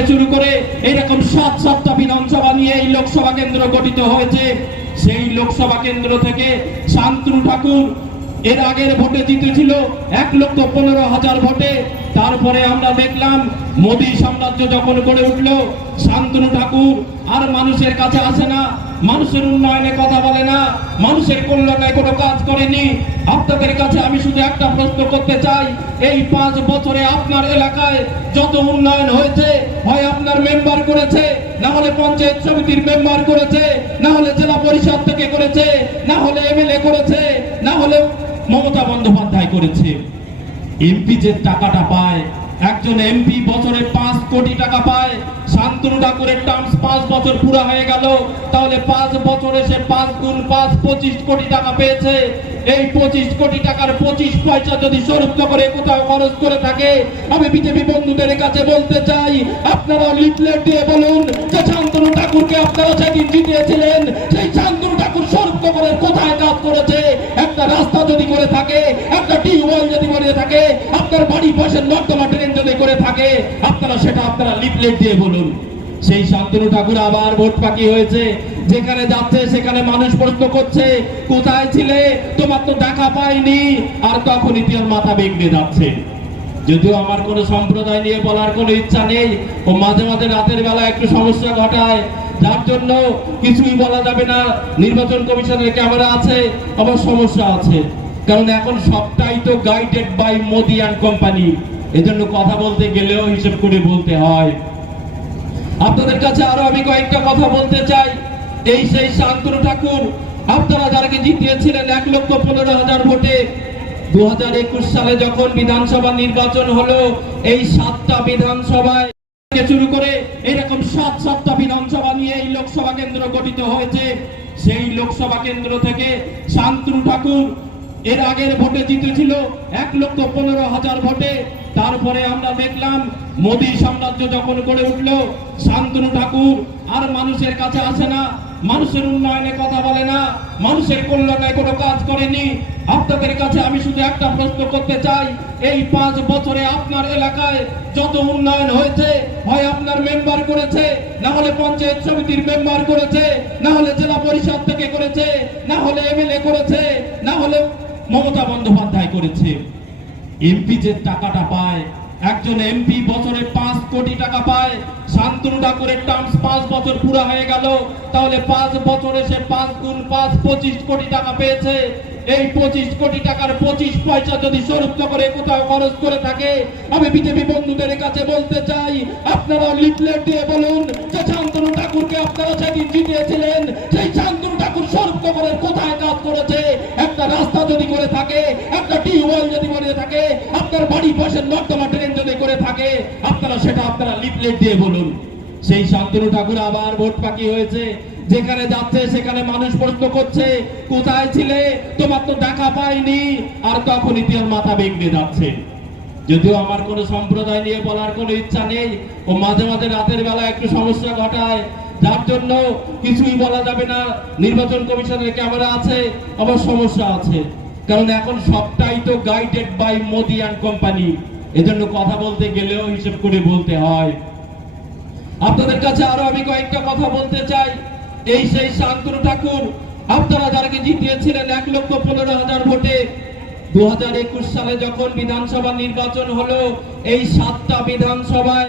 থেকে শুরু করে এরকম সাতটা বিধানসভা নিয়ে এই লোকসভা কেন্দ্র গঠিত হয়েছে। সেই লোকসভা কেন্দ্র থেকে শান্তনু ঠাকুর এর আগের ভোটে জিতেছিল 1,15,000 ভোটে। তারপরে আমরা দেখলাম মোদী সাম্রাজ্য যখন গড়ে উঠলো, শান্তনু ঠাকুর আর মানুষের কাছে আসে না, মানুষের উন্নয়নে কথা বলে না, মানুষের কল্যাণে কোনো কাজ করেনি। আপনাদের কাছে আমি শুধু একটা প্রশ্ন করতে চাই, এই 5 বছরে আপনার এলাকায় যত উন্নয়ন হয়েছে, হয় আপনার মেম্বার করেছে, না হলে পঞ্চায়েত সমিতির মেম্বার করেছে, না হলে জেলা পরিষদ থেকে করেছে, না হলে এমএলএ করেছে, না হলে মমতা বন্দ্যোপাধ্যায় করেছে। এমপি যে টাকাটা পায়, একজন এমপি বছরে 5 কোটি টাকা পায়। শান্তনু ঠাকুরের টার্মস 5 বছর পুরো হয়ে গেল, তাহলে 5 বছরে সে 5 গুণ 5 25 কোটি টাকা পেয়েছে। এই 25 কোটি টাকার 25 পয়সা যদি স্বরূপ করে কোথাও খরচ করে থাকে, আমি বিজেপি বন্ধুদের কাছে বলতে চাই, আপনারা লিফলেট দিয়ে বলুন যে শান্তনু ঠাকুরকে আপনারা সেদিন জিতিয়েছিলেন, সেই শান্তনু ঠাকুর স্বরূপ করে কোথায় কাজ করেছে। একটা রাস্তা যদি করে থাকে, একটা টিউবওয়েল যদি করে থাকে, আপনার বাড়ি পাশের নর্দমা ড্রেন যদি করে থাকে, আপনারা সেটা আপনারা লিফলেট দিয়ে বলুন। সেই শান্তনু ঠাকুর আবার ভোট বাকি হয়েছে, যেখানে যাচ্ছে সেখানে মানুষ প্রশ্ন করছে, কোথায় ছিলে, তোমার তো দেখা পাইনি। আর তখন ইতিহাস মাথা বেঁকে যাচ্ছে। যদিও আমার কোনো সম্প্রদায় নিয়ে বলার কোনো ইচ্ছা নেই, ও মাঝে মাঝে রাতের বেলা একটু সমস্যা ঘটায়, যার জন্য কিছুই বলা যাবে না। নির্বাচন কমিশনের ক্যামেরা আছে, আবার সমস্যা আছে, কারণ এখন সবটাই তো guided by Modi and company. এজন্য কথা বলতে গেলেও হিসেব করে বলতে হয়। আপনাদের কাছে আরো আমি কয়েকটা কথা বলতে চাই। এই সেই শান্তনু ঠাকুর আপনারা যারাকে জিতিয়েছিলেন 1,15,000 ভোটে, 2021 সালে যখন বিধানসভা নির্বাচন হলো, এই 7টা বিধানসভায় থেকে শুরু করে এরকম সাতটা বিধানসভা নিয়ে এই লোকসভা কেন্দ্র গঠিত হয়েছে। সেই লোকসভা কেন্দ্র থেকে শান্তনু ঠাকুর এর আগের ভোটে জিতেছিল 1,15,000 ভোটে। তারপরে আমরা দেখলাম মোদী সাম্রাজ্য যখন গড়ে উঠলো, শান্তনু ঠাকুর আর মানুষের কাছে আসে না, মানুষের উন্নয়নে কথা বলে না, মানুষের কল্যাণে কোনো কাজ করেনি। আপনাদের কাছে আমি শুধু একটা প্রশ্ন করতে চাই, এই 5 বছরে আপনার এলাকায় যত উন্নয়ন হয়েছে, হয় আপনার মেম্বার করেছে, না হলে পঞ্চায়েত সমিতির মেম্বার করেছে, না হলে জেলা পরিষদ থেকে করেছে, না হলে এমএলএ করেছে, না হলে মমতা বন্দ্যোপাধ্যায় করেছে। এমপি যে টাকাটা পায়, একজন এমপি বছরে 5 কোটি টাকা পায়। শান্তনু ঠাকুরের টার্মস 5 বছর পুরো হয়ে গেল, তাহলে 5 বছরে সে 5 গুণ 5 25 কোটি টাকা পেয়েছে। এই 25 কোটি টাকার 25 পয়সা যদি স্বরূপ করে কোথাও খরচ করে থাকে, আমি বিজেপি বন্ধুদের কাছে বলতে চাই, আপনারা লিফলেট দিয়ে বলুন যে শান্তনু ঠাকুরকে আপনারা সেদিন জিতিয়েছিলেন, সেই শান্তনু ঠাকুর স্বরূপ করে কোথায় কাজ করেছে। একটা রাস্তা যদি করে থাকে, একটা টিউবওয়েল যদি করে থাকে, আপনার বাড়ি পাশের নর্দমা ড্রেন যদি করে থাকে, আপনারা সেটা আপনারা লিফলেট দিয়ে বলুন। সেই শান্তনু ঠাকুর আবার ভোট বাকি হয়েছে, যেখানে যাচ্ছে সেখানে মানুষ প্রশ্ন করছে, কোথায় ছিলে, তোমার তো দেখা পাইনি। আর তখন ইতিহাস মাথা বেঁকে যাচ্ছে। যদিও আমার কোনো সম্প্রদায় নিয়ে বলার কোনো ইচ্ছা নেই, ও মাঝে মাঝে রাতের বেলা একটু সমস্যা ঘটায়, যার জন্য কিছুই বলা যাবে না। নির্বাচন কমিশনের ক্যামেরা আছে, আবার সমস্যা আছে, কারণ এখন সবটাই তো guided by Modi and company. এজন্য কথা বলতে গেলেও হিসেব করে বলতে হয়। আপনাদের কাছে আরো আমি কয়েকটা কথা বলতে চাই। এই সেই শান্তনু ঠাকুর আপনারা যারাকে জিতিয়েছিলেন 1,15,000 ভোটে, 2021 সালে যখন বিধানসভা নির্বাচন হলো, এই 7টা বিধানসভায়